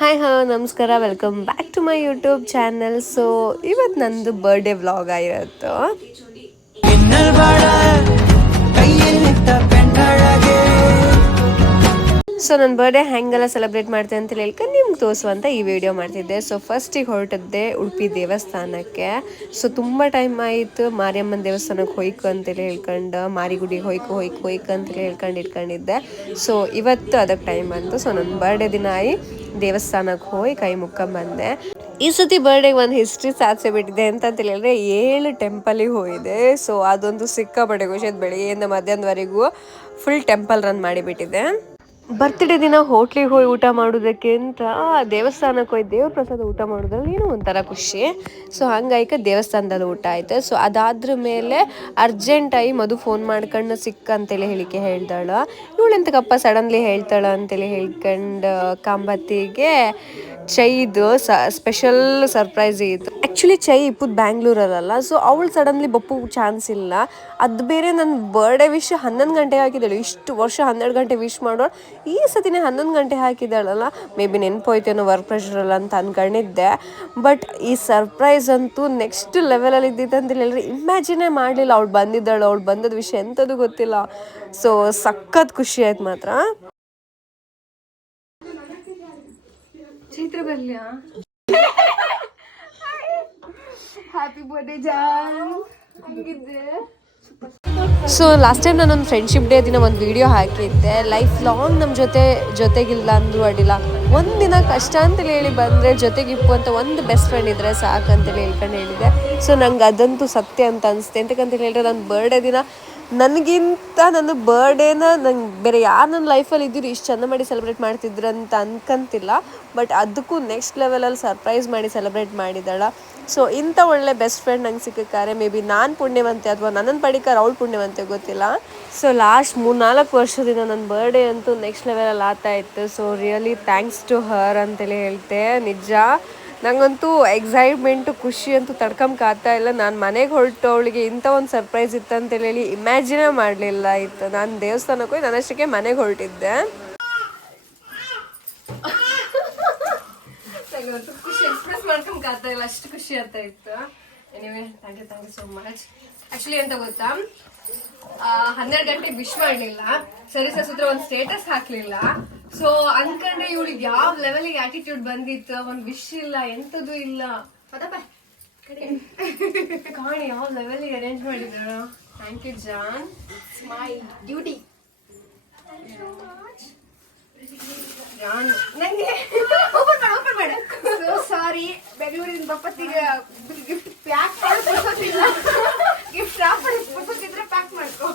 Hi hello ನಮಸ್ಕಾರ, welcome back to my YouTube channel. So ಇವತ್ತು ನಂದು ಬರ್ಡೇ ವ್ಲಾಗ್ ಆಗಿರುತ್ತೆ. ಸೊ ನನ್ನ ಬರ್ಡೇ ಹೆಂಗೆಲ್ಲ ಸೆಲೆಬ್ರೇಟ್ ಮಾಡ್ತೆ ಅಂತ ಹೇಳ್ಕೊಂಡು ನಿಮ್ಗೆ ತೋರಿಸುವಂಥ ಈ ವಿಡಿಯೋ ಮಾಡ್ತಿದ್ದೆ. ಸೊ ಫಸ್ಟಿಗೆ ಹೊರಟಿದ್ದೆ ಉಡುಪಿ ದೇವಸ್ಥಾನಕ್ಕೆ. ಸೊ ತುಂಬ ಟೈಮ್ ಆಯಿತು ಮಾರಿಯಮ್ಮನ ದೇವಸ್ಥಾನಕ್ಕೆ ಹೋಯ್ಕು ಅಂತೇಳಿ ಹೇಳ್ಕೊಂಡು, ಮಾರಿಗುಡಿಗೆ ಹೋಯ್ಕು ಅಂತೇಳಿ ಇಟ್ಕೊಂಡಿದ್ದೆ. ಸೊ ಇವತ್ತು ಅದಕ್ಕೆ ಟೈಮ್ ಬಂತು. ಸೊ ನನ್ನ ಬರ್ಡೇ ದಿನ ದೇವಸ್ಥಾನಕ್ಕೆ ಹೋಗಿ ಕೈ ಮುಕ್ಕೊಂಬಂದೆ. ಈ ಸತಿ ಬರ್ಡೇಗೆ ಒಂದು ಹಿಸ್ಟ್ರಿ ಸಾಧಿಸಿ ಬಿಟ್ಟಿದೆ ಅಂತ ಹೇಳಿದ್ರೆ 7 ಟೆಂಪಲಿಗೆ ಹೋಗಿದೆ. ಸೊ ಅದೊಂದು ಸಿಕ್ಕಾಪಟ್ಟೆ ಖುಷಿ. ಬೆಳಿಗ್ಗೆಯಿಂದ ಮಧ್ಯಾಹ್ನದವರೆಗೂ ಫುಲ್ ಟೆಂಪಲ್ ರನ್ ಮಾಡಿಬಿಟ್ಟಿದೆ. ಬರ್ತ್ಡೇ ದಿನ ಹೋಟ್ಲಿಗೆ ಹೋಗಿ ಊಟ ಮಾಡೋದಕ್ಕಿಂತ ದೇವಸ್ಥಾನಕ್ಕೆ ಹೋಗಿ ದೇವ್ರ ಪ್ರಸಾದ ಊಟ ಮಾಡೋದ್ರಲ್ಲಿ ಏನೋ ಒಂಥರ ಖುಷಿ. ಸೊ ಹಂಗಾಯ್ಕೆ ದೇವಸ್ಥಾನದಲ್ಲಿ ಊಟ ಆಯ್ತು. ಸೊ ಅದಾದ್ರ ಮೇಲೆ ಅರ್ಜೆಂಟಾಗಿ ಮಧು ಫೋನ್ ಮಾಡ್ಕೊಂಡು ಅಂತೇಳಿ ಹೇಳ್ತಾಳ. ಇವಳೆಂತಕ್ಕಪ್ಪ ಸಡನ್ಲಿ ಹೇಳ್ತಾಳ ಅಂತೇಳಿ ಹೇಳ್ಕೊಂಡು ಕಾಂಬತ್ತಿಗೆ ಚೈದು ಸ್ಪೆಷಲ್ ಸರ್ಪ್ರೈಸ್ ಇತ್ತು. ಆ್ಯಕ್ಚುಲಿ ಚೈ ಇಪ್ಪುದು ಬ್ಯಾಂಗ್ಳೂರಲ್ಲ. ಸೊ ಅವಳು ಸಡನ್ಲಿ ಬಪ್ಪು ಚಾನ್ಸ್ ಇಲ್ಲ. ಅದು ಬೇರೆ ನನ್ನ ಬರ್ಡೇ ವಿಶ್ 11 ಗಂಟೆಗೆ ಹಾಕಿದ್ದಾಳೆ. ಇಷ್ಟು ವರ್ಷ 12 ಗಂಟೆ ವಿಶ್ ಮಾಡೋಳು, ಈ ಸತಿನೇ 11 ಗಂಟೆ ಹಾಕಿದ್ದಾಳಲ್ಲ. ಮೇ ಬಿ ನೆನಪೋಯ್ತೇನೋ ವರ್ಕ್ ಪ್ರೆಷರಲ್ಲ ಅಂತ ಅನ್ಕೊಂಡಿದ್ದೆ. ಬಟ್ ಈ ಸರ್ಪ್ರೈಸ್ ಅಂತೂ ನೆಕ್ಸ್ಟ್ ಲೆವೆಲಲ್ಲಿ ಇದ್ದಿತ್ತು ಅಂತ ಹೇಳಿದ್ರೆ ಇಮ್ಯಾಜಿನೇ ಮಾಡಲಿಲ್ಲ. ಅವಳು ಬಂದಿದ್ದಾಳು, ಅವಳು ಬಂದದ ವಿಷಯ ಎಂಥದ್ದು ಗೊತ್ತಿಲ್ಲ. ಸೊ ಸಖತ್ ಖುಷಿ ಆಯ್ತು ಮಾತ್ರ. ಚೈತ್ರ ಬರ್ಲಿಯಾ? ಹ್ಯಾಪಿ ಬರ್ಡೇ ಜಾನ್. ಹೆಂಗಿದ್ದೆ? ಸೊ ಲಾಸ್ಟ್ ಟೈಮ್ ನಾನೊಂದು ಫ್ರೆಂಡ್ಶಿಪ್ ಡೇ ದಿನ ಒಂದು ವಿಡಿಯೋ ಹಾಕಿದ್ದೆ. ಲೈಫ್ ಲಾಂಗ್ ನಮ್ಮ ಜೊತೆಗಿಲ್ಲ ಅಂದರೂ ಅಡ್ಡಿಲ್ಲ, ಒಂದಿನ ಕಷ್ಟ ಅಂತೇಳಿ ಹೇಳಿ ಬಂದರೆ ಜೊತೆಗಿಪ್ಪು ಅಂತ ಒಂದು ಬೆಸ್ಟ್ ಫ್ರೆಂಡ್ ಇದ್ದರೆ ಸಾಕಂತೇಳಿ ಹೇಳ್ಕೊಂಡು ಹೇಳಿದೆ. ಸೊ ನಂಗೆ ಅದಂತೂ ಸತ್ಯ ಅಂತ ಅನಿಸುತ್ತೆ. ಎಂತಕ್ಕಂತೇಳಿ ಹೇಳಿದ್ರೆ ನನ್ನ ಬರ್ಡೇ ದಿನ ನನಗಿಂತ ನನ್ನ ಬರ್ಡೇನ ನಂಗೆ ಬೇರೆ ಯಾರು ನನ್ನ ಲೈಫಲ್ಲಿ ಇದ್ದಿದ್ದು ಇಷ್ಟು ಚೆಂದ ಮಾಡಿ ಸೆಲೆಬ್ರೇಟ್ ಮಾಡ್ತಿದ್ರು ಅಂತ ಅನ್ಕೊಂತಿಲ್ಲ. ಬಟ್ ಅದಕ್ಕೂ ನೆಕ್ಸ್ಟ್ ಲೆವೆಲಲ್ಲಿ ಸರ್ಪ್ರೈಸ್ ಮಾಡಿ ಸೆಲೆಬ್ರೇಟ್ ಮಾಡಿದ್ದಾಳ. ಸೊ ಇಂಥ ಒಳ್ಳೆ ಬೆಸ್ಟ್ ಫ್ರೆಂಡ್ ನಂಗೆ ಸಿಕ್ಕಿದ್ದಾರೆ. ಮೇ ಬಿ ನಾನು ಪುಣ್ಯವಂತೆ ಅಥವಾ ನನ್ನನ್ನು ಪಡಿಕಾರ ಅವಳು ಪುಣ್ಯವಂತೆ ಗೊತ್ತಿಲ್ಲ. ಸೊ ಲಾಸ್ಟ್ 3-4 ವರ್ಷದಿಂದ ನನ್ನ ಬರ್ಡೇ ಅಂತೂ ನೆಕ್ಸ್ಟ್ ಲೆವೆಲಲ್ಲಿ ಆಗ್ತಾ ಇತ್ತು. So really thanks to her ಅಂತೇಳಿ ಹೇಳ್ತೆ. ನಿಜ ನಂಗಂತೂ ಎಕ್ಸೈಟ್ಮೆಂಟು ಖುಷಿ ಅಂತೂ ತಡ್ಕೊಂಬಕ್ಕಾಗ್ತಾ ಇಲ್ಲ. ನಾನು ಮನೆಗೆ ಹೊರಟು ಅವಳಿಗೆ ಇಂಥ ಒಂದು ಸರ್ಪ್ರೈಸ್ ಇತ್ತು ಅಂತೇಳಿ ಇಮ್ಯಾಜಿನೇ ಮಾಡಲಿಲ್ಲ ಇತ್ತು. ನಾನು ದೇವಸ್ಥಾನಕ್ಕೆ ಹೋಗಿ ನನ್ನಷ್ಟಕ್ಕೆ ಮನೆಗೆ ಹೊರಟಿದ್ದೆ. ಖುಷಿ ಎಕ್ಸ್ಪ್ರೆಸ್ ಮಾಡ್ಕೊಂಬಕ್ಕಾಗ್ತಾ ಇಲ್ಲ, ಅಷ್ಟು ಖುಷಿ ಆಗ್ತಾ ಇತ್ತು. Anyway thank you so much. Actually ಎಂತ ಗೊತ್ತಾ, 12 ಗಂಟೆಗೆ ವಿಶ್ ಮಾಡಲಿಲ್ಲ, ಸರಿ ಸೂತ್ರ ಒಂದು ಸ್ಟೇಟಸ್ ಹಾಕಲಿಲ್ಲ. ಸೊ ಅನ್ಕೊಂಡ್ರೆ ಇವಳಿಗೆ ಯಾವ ಲೆವೆಲಿಗೆ ಆಟಿಟ್ಯೂಡ್ ಬಂದಿತ್ತು. ಒಂದು ವಿಶ್ ಇಲ್ಲ, ಎಂಥದ್ದು ಇಲ್ಲ. ಕಾಣಿ ಯಾವ ಲೆವೆಲಿಗೆ ಅರೇಂಜ್ ಮಾಡಿದ್ರು. Thank you John, my duty. ನಂಗೆ ಓಪನ್ ಮಾಡ. ಸೊ ಸಾರಿ, ಬೆಂಗಳೂರಿನ ಬಪ್ಪತ್ತಿಗೆ ಗಿಫ್ಟ್ ಪ್ಯಾಕ್ ಮಾಡೋದಿಲ್ಲ. ಗಿಫ್ಟ್ ರಾಪ್ ಬಪ್ಪತ್ತಿದ್ರೆ ಪ್ಯಾಕ್ ಮಾಡ್ಕೋ.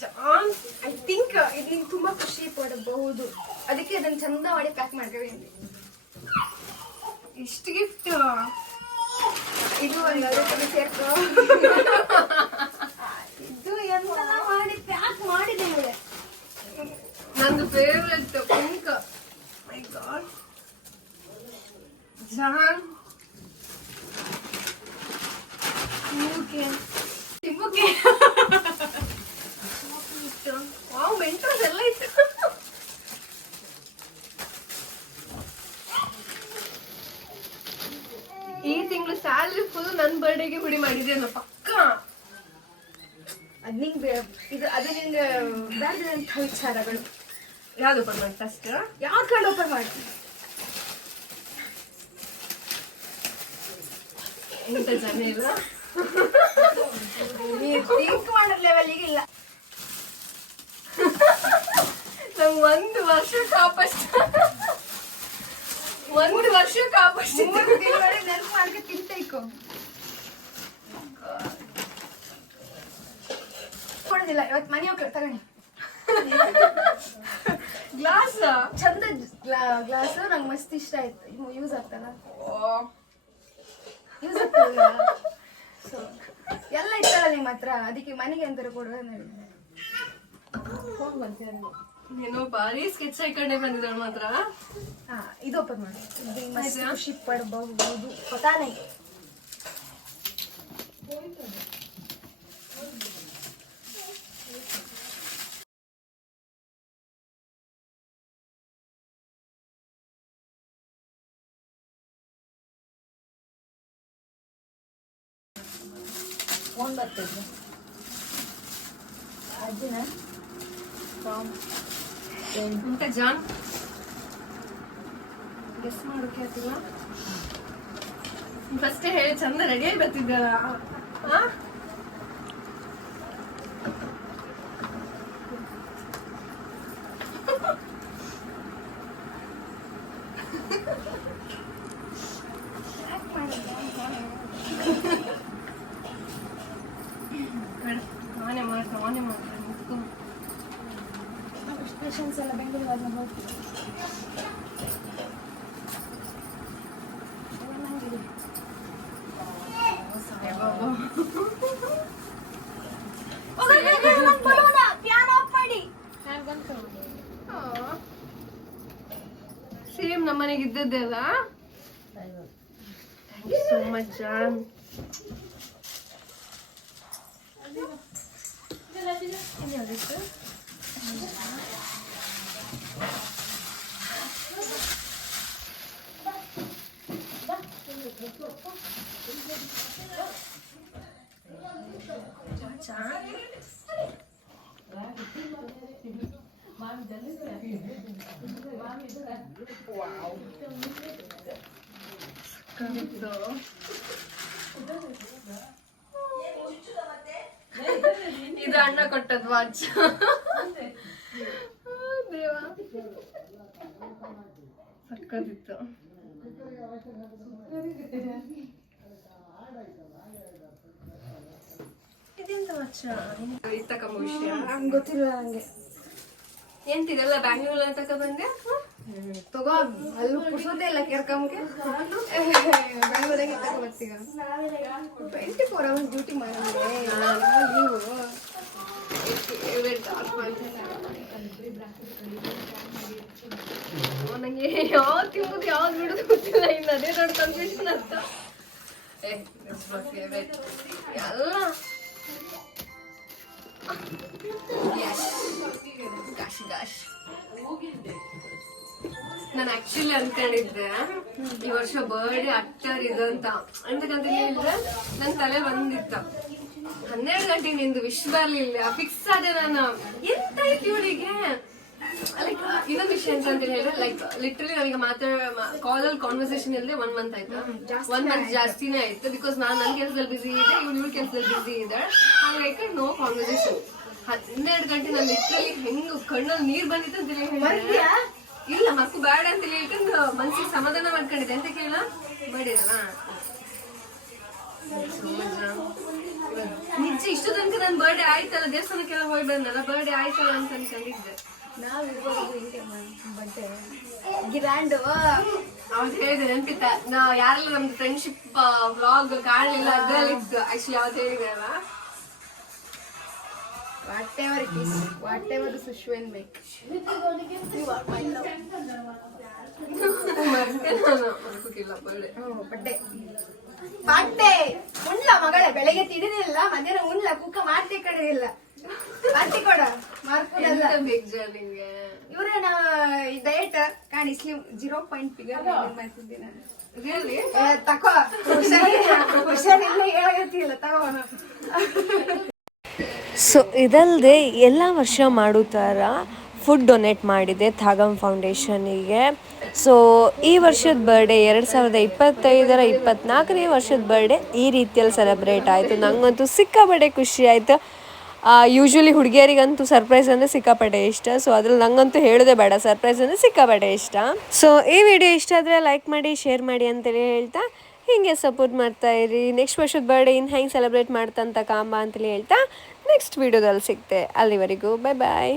ಜಾನ್, ಐ ಥಿಂಕ್ ಇದು ನಿಂಗೆ ತುಂಬಾ ಖುಷಿ ಪಡಬಹುದು, ಅದಕ್ಕೆ ಅದನ್ನ ಚಂದ ಮಾಡಿ ಪ್ಯಾಕ್ ಮಾಡ್ತೀವಿ. ಇಷ್ಟು ಗಿಫ್ಟ್, ಇದು ಒಂದು ಸೇರ್ಕೊ. ಇದು ಎಂತೆಲ್ಲ ಮಾಡಿ ಪ್ಯಾಕ್ ಮಾಡಿದೆ ಇವಳೆ. ನಂದು ಫೇವ್ರೆಟ್ ಪಿಂಕ್. ಮೈ ಗಾಡ್ ಜಾನ್, ನಿಮ್ಮಕ್ಕೆ ವಾವ್, ಮೆಂಟೋಸ್ ಎಲ್ಲ ಇತ್ತು. ಈ ತಿಂಗಳು ಸ್ಯಾಲ್ರಿ ಫುಲ್ ನನ್ನ ಬರ್ಡೇಗೆ ಹುಡಿ ಮಾಡಿದ್ದೇನು ಪಕ್ಕ. ಅದು ನಿಂಗೆ ಬೇಡದಂಥ ವಿಚಾರಗಳು. ಯಾವ್ದು ಓಪನ್ ಮಾಡಿ ಫಸ್ಟ್? ಯಾವ್ದು ಕಾರ್ಡ್ ಓಪನ್ ಮಾಡ್ತೀನಿ? ಎಂತ ಜನ ಇಲ್ಲ, ಥಿಂಕ್ ಮಾಡೋ ಲೆವೆಲ್ಗೆ ಇಲ್ಲ. ನಂಗೆ 1 ವರ್ಷ ಕಾಪಷ್ಟು 3 ದಿನವರೆಗೆ ನೆನಪು ಮಾಡ್ಕೆ ತಿಂತೈಕೋ. ಕೊಡೋದಿಲ್ಲ ಇವತ್ತು, ಮನೆ ಹೋಗಿ ತಗೊಂಡು ಗ್ಲಾಸ್ ಚಂದ ಗ್ಲಾಸ್ ನಂಗೆ ಮಸ್ತ್ ಇಷ್ಟ ಆಯ್ತು. ಯೂಸ್ ಆಗ್ತಲ್ಲ, ಯೂಸ್ ಆಗ್ತಲ್ಲ. ಸೊ ಎಲ್ಲ ಇತ್ತಲ್ಲ ನಿಮ್ಮ ಹತ್ರ, ಅದಕ್ಕೆ ಮನೆಗೆ ಅಂತಾರೆ ಕೊಡುವ. ಹೋಗಿ ಬಂತೀರ ನೀನು ಭಾರಿ ಸ್ಕೆಚ್ ಹಾಕೊಂಡೆ ಬಂದಿದ್ದಾಳೆ ಮಾತ್ರ. ಇದು ಓಪನ್ ಮಾಡಿ, ಖುಷಿ ಪಡಬಹುದು. ಪತಾನೆ ಫೋನ್ ಬರ್ತಿದ್ರು ಅಜ್ಜಿನ ಇಂಥ ಜಾನ್ ಗೆಸ್ ಮಾಡೋಕೆ ಆಯ್ತಿಲ್ಲ ಫಸ್ಟೇ ಹೇಳಿ ಚಂದ ರೆಡಿಯಾಗಿ ಬರ್ತಿದ್ದಲ್ಲ ನಾನೇ ಮಾಡ್ತೀನಿ ಪೇಷನ್ಸ್ ಎಲ್ಲ ಬೆಂಗಳೂರಿಗೆ ಹೋಗ್ತೀವಿ ಸೇಮ್ ನಮ್ಮನೆಗೆ ಇದ್ದದ್ದೇ ಅಲ್ಲ ಸೋ ಮಚ್ ಜಾನ್ ಇದು ಅಣ್ಣ ಕೊಟ್ಟದ್ ವಾಚ್ ದೇವ ಸಕ್ಕದಿತ್ತು ಇದೆಂತ ವಾಚ್ ತಕೊಂಬ ವಿಷಯ ಗೊತ್ತಿಲ್ಲ ನಂಗೆ ಎಂತಿದೆಲ್ಲ ಬ್ಯಾಂಗ್ಳೂರ್ ತಕ ಬಂದೆ ತಗೋ ಅಲ್ಲಿ ಪುರ್ಸೋದೇ ಇಲ್ಲ ಕೇರ್ಕೊಂಬಕ್ಕೆ ಬೆಂಗಳೂರಿಗೆ ತಗೋ ಬರ್ತೀಗ 24 hours ಡ್ಯೂಟಿ ಮಾಡಿದ್ರೆ ನೀವು ನಂಗೆ ಯಾವ್ದು ತಿಂಬುದು ಯಾವ್ದು ಬಿಡುದು ಗೊತ್ತಿಲ್ಲ ಇನ್ನು ಅದೇ ದೊಡ್ಡ ಕನ್ಫ್ಯೂಷನ್ ಅಂತ ಎಲ್ಲ ಗಾಶ್ ನಾನು ಆಕ್ಚುಲಿ ಅನ್ಕೊಂಡಿದ್ದೆ ಈ ವರ್ಷ ಬರ್ಡೇ ಅಕ್ಟರ್ ಇದು ಅಂತ ಎಂತಕ್ಕಂತ ಹೇಳಿದ್ರೆ ನನ್ ತಲೆ ಬಂದಿತ್ತು 12 ಗಂಟೆಗೆ ನಿಂದು ವಿಶ್ ಬರ್ಲಿಲ್ಲ ಫಿಕ್ಸ್ ಆದೆ ನಾನು ಎಂತ ಆಯ್ತು ಇವಳಿಗೆ ಲೈಕ್ ಇನ್ನೊಂದು ವಿಷಯ ಅಂತ ಹೇಳಿದ್ರೆ ಲೈಕ್ ಲಿಟ್ರಲಿ ನನಗೆ ಕಾಲಲ್ಲಿ ಕಾನ್ವರ್ಸೇಷನ್ ಇಲ್ಲದೆ 1 ಮಂತ್ ಆಯ್ತು 1 ಮಂತ್ ಜಾಸ್ತಿನೇ ಆಯ್ತು ಬಿಕಾಸ್ ನಾನು ನನ್ನ ಕೆಲಸದಲ್ಲಿ ಬಿಸಿ ಇದೆ ಇವಳ ಕೆಲಸದಲ್ಲಿ ಬಿಸಿ ಇದೆ ಹಾಗಾಗಿ ನೋ ಕಾನ್ವರ್ಸೇಷನ್ 12 ಗಂಟೆ ನಾನು ಲಿಟ್ರಲಿ ಹೆಂಗ್ ಕಣ್ಣಲ್ಲಿ ನೀರ್ ಬಂದಿತ್ತು ಅಂತ ಹೇಳಿದ್ರೆ ಇಲ್ಲ ಮಕ್ಕು ಬೇಡ ಅಂತ ಹೇಳ್ಕೊಂಡು ಮನ್ಸಿಗೆ ಸಮಾಧಾನ ಮಾಡ್ಕೊಂಡಿದ್ದೆ ಅಂತ ಕೇಳ ಮಾಡಿದಲ್ಲ ನಿಜ ಇಷ್ಟು ತನಕ ನನ್ ಬರ್ಡೇ ಆಯ್ತಲ್ಲ ದೇವಸ್ಥಾನಕ್ಕೆಲ್ಲ ಹೋಗಿ ಬಂದಲ್ಲ ಬರ್ಡೇ ಆಯ್ತಲ್ಲ ಅಂತ ಅನ್ಕೊಂಡಿದ್ದೆ ಗ್ರ್ಯಾಂಡ್ ಅವತ್ತು ಹೇಳಿದೆ ನೆನ್ಪಿತ್ತ ನಾ ಯಾರೆಲ್ಲ ನಮ್ದು ಫ್ರೆಂಡ್ಶಿಪ್ ವ್ಲಾಗ್ ಕಾಣಲಿಲ್ಲ ಅದ್ರಲ್ಲಿ ಇದ್ದು ಆಕ್ಚುಲಿ ಅವತ್ತು ಹೇಳಿದೆ ಅಲ್ಲ whatever it is, whatever the Sushwen make. You are my love. ಬಟ್ಟೆ ಉಣ್ಲ ಮಗಳ ಬೆಳಗ್ಗೆ ತಿಡಿದಿಲ್ಲ ಮಧ್ಯಾಹ್ನ ಉಣ್ಲ ಕುಕ್ಕ ಮಾಡ್ತಿ ಕಡೆಯಿಲ್ಲ ಮಾಡ್ತಿ ಕೊಡ ಮಾರ್ಕೊಡಲ್ಲ ಇವ್ರೆ ನಾ ಡಯಟ್ ಕಾಣಿ ಸ್ಲಿಮ್ 0 ಫಿಗರ್ ಮಾಡ್ತಿದ್ದೆ ನಾನು ತಕೋ ಹುಷಾರಿಲ್ಲ ಹೇಳಗತ್ತಿಲ್ಲ ತಗೋ ಸೊ ಇದಲ್ಲದೆ ಎಲ್ಲ ವರ್ಷ ಮಾಡೋ ಥರ ಫುಡ್ ಡೊನೇಟ್ ಮಾಡಿದೆ ಥಾಗಮ್ ಫೌಂಡೇಶನಿಗೆ. ಸೊ ಈ ವರ್ಷದ ಬರ್ಡೇ 2025 24ನೇ ವರ್ಷದ ಬರ್ಡೇ ಈ ರೀತಿಯಲ್ಲಿ ಸೆಲೆಬ್ರೇಟ್ ಆಯಿತು. ನನಗಂತೂ ಸಿಕ್ಕಾಪಟ್ಟೆ ಖುಷಿ ಆಯಿತು. ಯೂಶ್ವಲಿ ಹುಡುಗಿಯರಿಗಂತೂ ಸರ್ಪ್ರೈಸ್ ಅಂದರೆ ಸಿಕ್ಕಾಪಟ್ಟೆ ಇಷ್ಟ. ಸೊ ಅದ್ರಲ್ಲಿ ನಂಗಂತೂ ಹೇಳೋದೇ ಬೇಡ, ಸರ್ಪ್ರೈಸ್ ಅಂದರೆ ಸಿಕ್ಕಾಪಟ್ಟೆ ಇಷ್ಟ. ಸೊ ಈ ವಿಡಿಯೋ ಇಷ್ಟ ಆದರೆ ಲೈಕ್ ಮಾಡಿ, ಶೇರ್ ಮಾಡಿ ಅಂತೇಳಿ ಹೇಳ್ತಾ ಹೀಗೆ ಸಪೋರ್ಟ್ ಮಾಡ್ತಾಯಿರಿ. ನೆಕ್ಸ್ಟ್ ವರ್ಷದ ಬರ್ಡೇ ಇನ್ನು ಹೆಂಗೆ ಸೆಲೆಬ್ರೇಟ್ ಮಾಡ್ತಂತ ಕಾಂಬ ಅಂತೇಳಿ ಹೇಳ್ತಾ ನೆಕ್ಸ್ಟ್ ವಿಡಿಯೋದಲ್ಲಿ ಸಿಗ್ತೆ. ಅಲ್ಲಿವರೆಗೂ ಬಾಯ್ ಬಾಯ್.